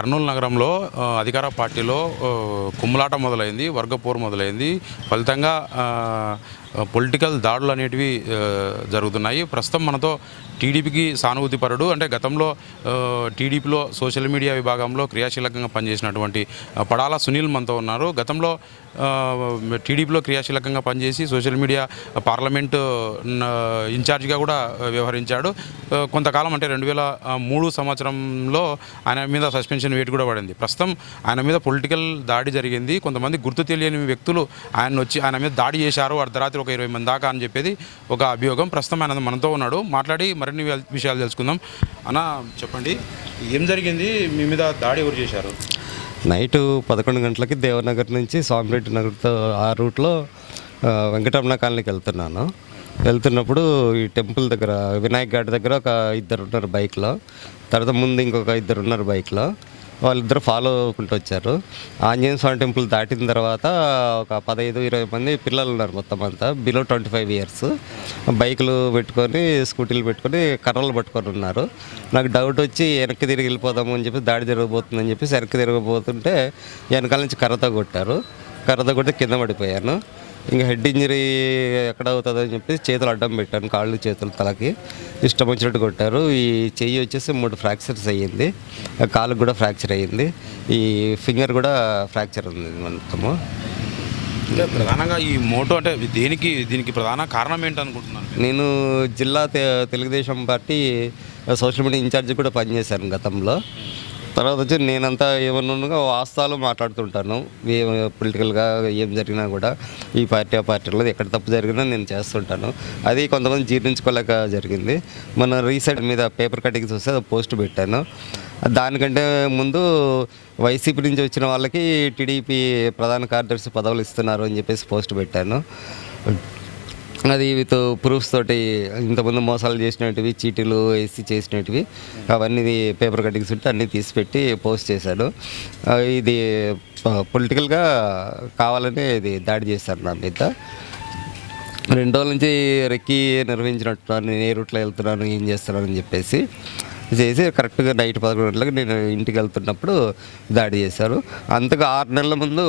కర్నూలు నగరంలో అధికార పార్టీలో కుమ్ములాట మొదలైంది వర్గపోరు మొదలైంది. ఫలితంగా పొలిటికల్ దాడులు అనేటివి జరుగుతున్నాయి. ప్రస్తుతం మనతో టీడీపీకి సానుభూతిపరుడు అంటే గతంలో టీడీపీలో సోషల్ మీడియా విభాగంలో క్రియాశీలకంగా పనిచేసినటువంటి పడాల సునీల్ మనతో ఉన్నారు. గతంలో టీడీపీలో క్రియాశీలకంగా పనిచేసి సోషల్ మీడియా పార్లమెంట్ ఇన్ఛార్జిగా కూడా వ్యవహరించాడు. కొంతకాలం అంటే రెండు వేల మూడు సంవత్సరంలో ఆయన మీద సస్పెన్షన్ వేటు కూడా పడింది. ప్రస్తుతం ఆయన మీద పొలిటికల్ దాడి జరిగింది. కొంతమంది గుర్తు తెలియని వ్యక్తులు ఆయన వచ్చి ఆయన మీద దాడి చేశారు. అర్ధరాత్రి ఒక ఇరవై మంది దాకా అని చెప్పేది ఒక అభియోగం. ప్రస్తుతం ఆయన మనతో ఉన్నాడు. మాట్లాడి మరిన్ని విషయాలు- తెలుసుకుందాం. అన్న చెప్పండి. ఏం జరిగింది? మీ మీద దాడి ఎవరు చేశారు? నైట్ పదకొండు గంటలకి దేవనగర్ నుంచి స్వామిరెడ్డి నగర్తో ఆ రూట్లో వెంకటరమణ కాలనీకి వెళ్తున్నాను. వెళ్తున్నప్పుడు ఈ టెంపుల్ దగ్గర వినాయక్ ఘాట్ దగ్గర ఒక ఇద్దరు ఉన్నారు బైక్లో. తర్వాత ముందు ఇంకొక ఇద్దరు ఉన్నారు బైక్లో. వాళ్ళిద్దరు ఫాలో అవ్వకుంటూ వచ్చారు. ఆంజనేయ స్వామి టెంపుల్ దాటిన తర్వాత ఒక పదహైదు ఇరవై మంది పిల్లలు ఉన్నారు మొత్తం అంతా బిలో ట్వంటీ ఫైవ్ ఇయర్స్ బైకులు పెట్టుకొని స్కూటీలు పెట్టుకొని కర్రలు పట్టుకొని ఉన్నారు. నాకు డౌట్ వచ్చి వెనక్కి తిరిగి వెళ్ళిపోదాము అని చెప్పి దాడి జరగబోతుందని చెప్పి వెనక్కి తిరగబోతుంటే వెనకాల నుంచి కర్రతో కొట్టారు. కర్రతో కొట్టి కింద పడిపోయాను. ఇంకా హెడ్ ఇంజరీ ఎక్కడ అవుతుందని చెప్పి చేతులు అడ్డం పెట్టాను కాళ్ళు చేతులు తలకి. ఇష్టం వచ్చినట్టు కొట్టారు. ఈ చెయ్యి వచ్చేసి మూడు ఫ్రాక్చర్స్ అయ్యింది. కాలుకు కూడా ఫ్రాక్చర్ అయ్యింది. ఈ ఫింగర్ కూడా ఫ్రాక్చర్ ఉంది మొత్తము. అంటే ప్రధానంగా ఈ మోటో అంటే దేనికి దీనికి ప్రధాన కారణం ఏంటి అనుకుంటున్నాను నేను జిల్లా Telugu Desam party social media incharge కూడా పనిచేశాను గతంలో. తర్వాత వచ్చి నేనంతా ఏమన్నా వాస్తవాలు మాట్లాడుతుంటాను. ఏ పొలిటికల్గా ఏం జరిగినా కూడా ఈ పార్టీ ఆ పార్టీలో ఎక్కడ తప్పు జరిగినా నేను చేస్తుంటాను. అది కొంతమంది జీర్ణించుకోలేక జరిగింది. మన రీసెంట్ మీద పేపర్ కటింగ్ చూస్తే అది పోస్ట్ పెట్టాను. దానికంటే ముందు వైసీపీ నుంచి వచ్చిన వాళ్ళకి టీడీపీ ప్రధాన కార్యదర్శి పదవులు ఇస్తున్నారు అని చెప్పేసి పోస్ట్ పెట్టాను. అది విత్ ప్రూఫ్స్ తోటి ఇంతకుముందు మోసాలు చేసినటివి చీటీలు వేసి చేసినటివి అవన్నీ పేపర్ కటింగ్స్ ఉంటే అన్నీ తీసిపెట్టి పోస్ట్ చేశాను ఇది పొలిటికల్గా కావాలని ఇది దాడి చేశారు నా మీద. రెండు రోజుల నుంచి రెక్కి నిర్వహించినట్టున్నాను నేను ఏ రూట్లో వెళ్తున్నాను ఏం చేస్తున్నాను అని చెప్పేసి చేసి కరెక్ట్గా నైట్ పదకొండు గంటలకు నేను ఇంటికి వెళ్తున్నప్పుడు దాడి చేశారు. అంతకు ఆరు నెలల ముందు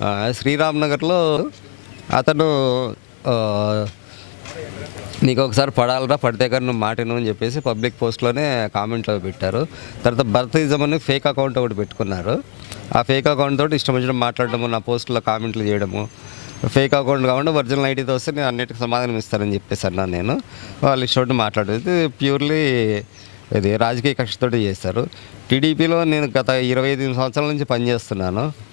శ్రీరామ్నగర్లో శ్రీరామ్ నగర్లో అతను నీకు ఒకసారి పడాలరా పడితే కానీ నువ్వు మాటను అని చెప్పేసి పబ్లిక్ పోస్ట్లోనే కామెంట్లో పెట్టారు. తర్వాత బర్తిజం అని ఫేక్ అకౌంట్ ఒకటి పెట్టుకున్నారు. ఆ ఫేక్ అకౌంట్ తోటి ఇష్టం వచ్చిన మాట్లాడడము నా పోస్ట్లో కామెంట్లు చేయడము. ఫేక్ అకౌంట్ కాకుండా ఒరిజినల్ ఐడితో వస్తే నేను అన్నిటికీ సమాధానం ఇస్తానని చెప్పేసి అన్నాను నేను. వాళ్ళు ఇష్టం మాట్లాడేది. ప్యూర్లీ ఇది రాజకీయ కక్షతోటి చేస్తారు. టీడీపీలో నేను గత ఇరవై ఐదు సంవత్సరాల నుంచి పనిచేస్తున్నాను.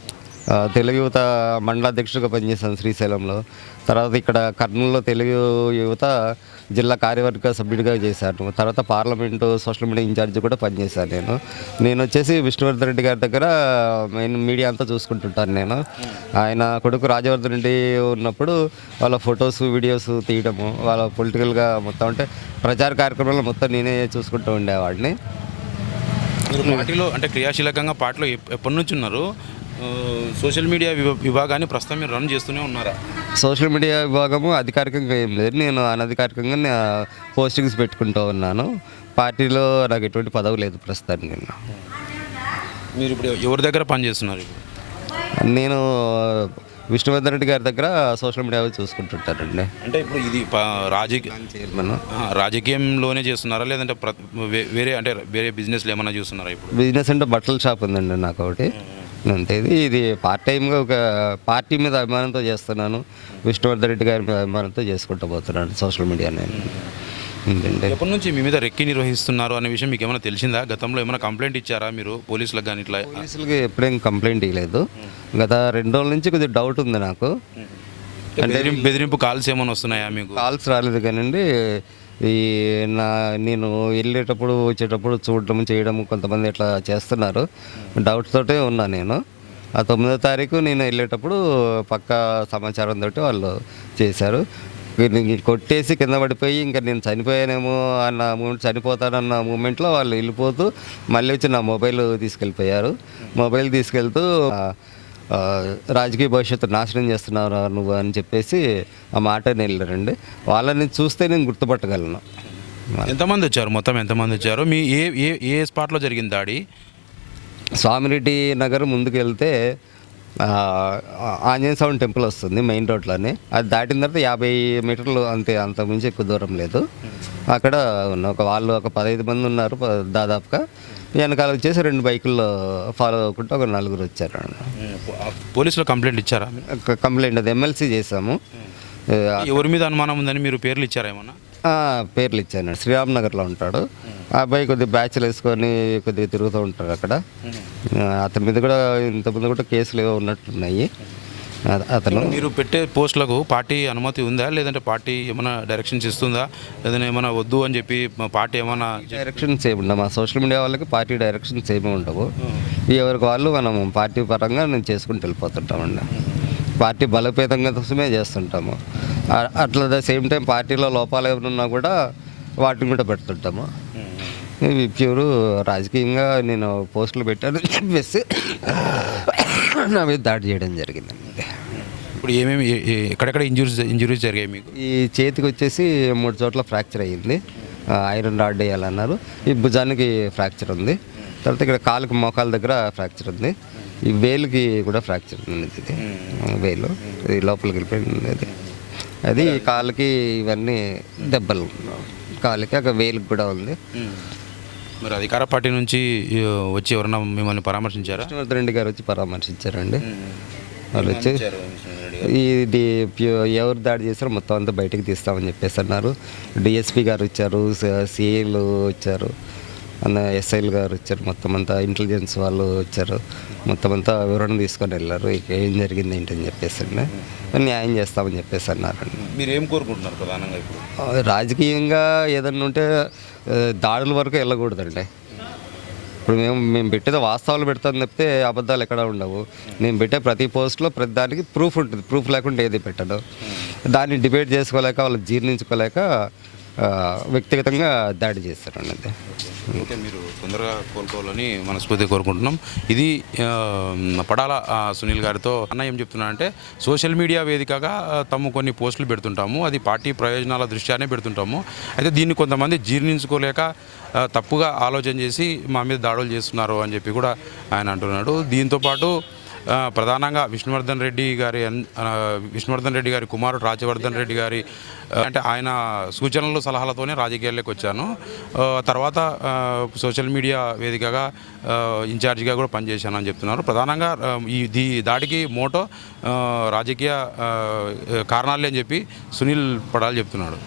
తెలుగు యువత మండల అధ్యక్షుడిగా పనిచేశాను శ్రీశైలంలో. తర్వాత ఇక్కడ కర్నూలులో తెలుగు యువత జిల్లా కార్యవర్గ సభ్యుడిగా చేశాను తర్వాత పార్లమెంటు సోషల్ మీడియా ఇన్ఛార్జ్ కూడా పనిచేశాను నేను. నేను వచ్చేసి విష్ణువర్ధన్ రెడ్డి గారి దగ్గర మెయిన్ మీడియా అంతా చూసుకుంటుంటాను నేను. ఆయన కొడుకు రాజవర్ధన్ రెడ్డి ఉన్నప్పుడు వాళ్ళ ఫొటోస్ వీడియోస్ తీయడము వాళ్ళ పొలిటికల్గా మొత్తం అంటే ప్రచార కార్యక్రమాలు మొత్తం నేనే చూసుకుంటూ ఉండేవాడిని. పార్టీలో అంటే క్రియాశీలకంగా పార్టీలో ఎప్పటి నుంచి ఉన్నారు? సోషల్ మీడియా విభా- విభాగాన్ని ప్రస్తుతం మీరు రన్ చేస్తూనే ఉన్నారా? సోషల్ మీడియా విభాగము అధికారికంగా ఏం లేదు. నేను అనధికారికంగా పోస్టింగ్స్ పెట్టుకుంటూ ఉన్నాను. పార్టీలో నాకు ఎటువంటి పదవి లేదు ప్రస్తుతానికి. నేను మీరు ఇప్పుడు ఎవరి దగ్గర పనిచేస్తున్నారు నేను విష్ణువర్ధన్ రెడ్డి గారి దగ్గర సోషల్ మీడియా చూసుకుంటుంటానండి. అంటే ఇప్పుడు ఇది రాజకీయ చైర్మన్ రాజకీయంలోనే చేస్తున్నారా? లేదంటే వేరే అంటే వేరే బిజినెస్లు ఏమైనా చూస్తున్నారా ఇప్పుడు? బిజినెస్ అంటే బట్టల షాప్ ఉందండి నాకు ఒకటి అంతే ఇది ఇది పార్ట్ టైంగా ఒక పార్టీ మీద అభిమానంతో చేస్తున్నాను. విష్ణువర్ధన్ రెడ్డి గారి మీద అభిమానంతో చేసుకుంటూ పోతున్నాను సోషల్ మీడియా నేను. ఏంటంటే ఎప్పటి నుంచి మీ మీద రెక్కి నిర్వహిస్తున్నారు అనే విషయం మీకు ఏమైనా తెలిసిందా? గతంలో ఏమైనా కంప్లైంట్ ఇచ్చారా మీరు పోలీసులకు కానీ ఇట్లా? పోలీసులకి ఎప్పుడేం కంప్లైంట్ ఇవ్వలేదు గత రెండు రోజుల నుంచి కొద్దిగా డౌట్ ఉంది నాకు. బెదిరింపు బెదిరింపు కాల్స్ ఏమైనా వస్తున్నాయా మీకు? కాల్స్ రాలేదు కానండి. ఈ నా నేను వెళ్ళేటప్పుడు వచ్చేటప్పుడు చూడటం చేయడం కొంతమంది ఇట్లా చేస్తున్నారు. డౌట్ తోటే ఉన్నా నేను. ఆ తొమ్మిదో తారీఖు నేను వెళ్ళేటప్పుడు పక్క సమాచారం తోటి వాళ్ళు చేశారు. కొట్టేసి కింద పడిపోయి ఇంకా నేను చనిపోయానేమో అన్న మూమెంట్ చనిపోతానన్న మూమెంట్లో వాళ్ళు వెళ్ళిపోతూ మళ్ళీ వచ్చి నా మొబైల్ తీసుకెళ్ళిపోయారు. మొబైల్ తీసుకెళ్తూ రాజకీయ భవిష్యత్తు నాశనం చేస్తున్నావు నువ్వు అని చెప్పేసి ఆ మాట వెళ్ళారండి వాళ్ళని చూస్తే నేను గుర్తుపట్టగలను. ఎంతమంది వచ్చారు? మొత్తం ఎంతమంది వచ్చారు? మీ ఏ ఏ ఏ స్పాట్లో జరిగింది దాడి? స్వామిరెడ్డి నగర్ ముందుకు వెళ్తే ఆంజనేయ స్వామి టెంపుల్ వస్తుంది మెయిన్ రోడ్లోనే. అది దాటిన తర్వాత యాభై మీటర్లు అంతే అంత మించి ఎక్కువ దూరం లేదు. అక్కడ ఉన్న ఒక వాళ్ళు ఒక పదహైదు మంది ఉన్నారు దాదాపుగా. వెనకాల వచ్చేసి రెండు బైకుల్లో ఫాలో అవ్వకుండా ఒక నలుగురు వచ్చారు. పోలీసులు కంప్లైంట్ ఇచ్చారా? కంప్లైంట్ అది ఎమ్మెల్సీ చేసాము ఎవరి మీద అనుమానం ఉందని మీరు పేర్లు ఇచ్చారా ఏమన్నా? పేర్లు ఇచ్చాను. శ్రీరామ్ నగర్లో ఉంటాడు. ఆ అబ్బాయి కొద్దిగా బ్యాచ్లు వేసుకొని కొద్దిగా తిరుగుతూ ఉంటాడు అక్కడ. అతని మీద కూడా ఇంతకుముందు కూడా కేసులు ఏవో ఉన్నట్టున్నాయి. అతను. మీరు పెట్టే పోస్టులకు పార్టీ అనుమతి ఉందా? లేదంటే పార్టీ ఏమైనా డైరెక్షన్స్ ఇస్తుందా? లేదంటే ఏమైనా వద్దు అని చెప్పి పార్టీ ఏమైనా డైరెక్షన్స్ ఏమి ఉండవు. మా సోషల్ మీడియా వాళ్ళకి పార్టీ డైరెక్షన్స్ ఏమి ఉండవు. ఎవరికి వాళ్ళు మనం పార్టీ పరంగా నేను చేసుకుంటూ వెళ్ళిపోతుంటామండి. పార్టీ బలోపేతంగా కోసమే చేస్తుంటాము. అట్లా ద సేమ్ టైం పార్టీలో లోపాలు ఏమైనా ఉన్నా కూడా వాటిని కూడా పెడుతుంటాము. ఇవి ప్యూరు రాజకీయంగా నేను పోస్టులు పెట్టాను చెప్పేసి నా మీద దాడి చేయడం జరిగిందండి. ఇప్పుడు ఏమేమి ఎక్కడెక్కడ ఇంజురీస్ ఇంజురీస్ జరిగాయి మీకు? ఈ చేతికి వచ్చేసి మూడు చోట్ల ఫ్రాక్చర్ అయ్యింది. ఐరన్ రాడ్ వేయాలన్నారు. ఈ భుజానికి ఫ్రాక్చర్ ఉంది. తర్వాత ఇక్కడ కాలుకి మోకాల దగ్గర ఫ్రాక్చర్ ఉంది. ఈ వేలుకి కూడా ఫ్రాక్చర్ ఉంది ఇది. వేలు. ఇది లోపలికి వెళ్ళిపోయింది అది. అది కాలుకి ఇవన్నీ దెబ్బలు. కాలుకి ఒక వేలుకి కూడా ఉంది. మరి అధికార పార్టీ నుంచి వచ్చి ఎవరన్నా మిమ్మల్ని పరామర్శించారా? కృష్ణవర్ధన్ రెడ్డి గారు వచ్చి పరామర్శించారండి. వాళ్ళు వచ్చి ఇది ఎవరు దాడి చేస్తారో మొత్తం అంతా బయటకు తీస్తామని చెప్పేసి అన్నారు. డిఎస్పి గారు వచ్చారు సిఐలు వచ్చారు. అన్న ఎస్ఐలు గారు వచ్చారు. మొత్తం అంతా ఇంటెలిజెన్స్ వాళ్ళు వచ్చారు. మొత్తం అంతా వివరణ తీసుకొని వెళ్ళారు. ఇక ఏం జరిగింది ఏంటని చెప్పేసి అండి. న్యాయం చేస్తామని చెప్పేసి అన్నారండి. మీరు ఏం కోరుకుంటున్నారు ప్రధానంగా ఇప్పుడు? రాజకీయంగా ఏదన్నా ఉంటే దాడుల వరకు వెళ్ళకూడదండి. ఇప్పుడు మేము మేము పెట్టేది వాస్తవాలు పెడతాం తప్పితే అబద్ధాలు ఎక్కడ ఉండవు. నేను పెట్టే ప్రతి పోస్ట్లో ప్రతి దానికి ప్రూఫ్ ఉంటుంది. ప్రూఫ్ లేకుండా ఏది పెట్టను దాన్ని డిబేట్ చేసుకోలేక వాళ్ళు జీర్ణించుకోలేక వ్యక్తిగతంగా దాడి చేస్తారండి అంతే ఓకే మీరు తొందరగా కోలుకోవాలని మనస్ఫూర్తి కోరుకుంటున్నాం. ఇది పడాల సునీల్ గారితో అన్న ఏం చెప్తున్నా అంటే సోషల్ మీడియా వేదికగా ఆ, కొన్ని పోస్టులు పెడుతుంటాము. అది పార్టీ ప్రయోజనాల దృష్ట్యానే పెడుతుంటాము. అయితే దీన్ని కొంతమంది జీర్ణించుకోలేక తప్పుగా ఆలోచన చేసి మా మీద దాడులు చేస్తున్నారు అని చెప్పి కూడా ఆయన అంటున్నాడు. దీంతోపాటు ప్రధానంగా విష్ణువర్ధన్ రెడ్డి గారి విష్ణువర్ధన్ రెడ్డి గారి కుమారుడు రాజవర్ధన్ రెడ్డి గారి అంటే ఆయన సూచనలు సలహాలతోనే రాజకీయాల్లోకి వచ్చాను. తర్వాత సోషల్ మీడియా వేదికగా ఇన్ఛార్జిగా కూడా పనిచేశాను అని చెప్తున్నారు. ప్రధానంగా ఈ దీ దాడికి మోటో రాజకీయ కారణాలే అని చెప్పి సునీల్ పడాలి చెప్తున్నాడు.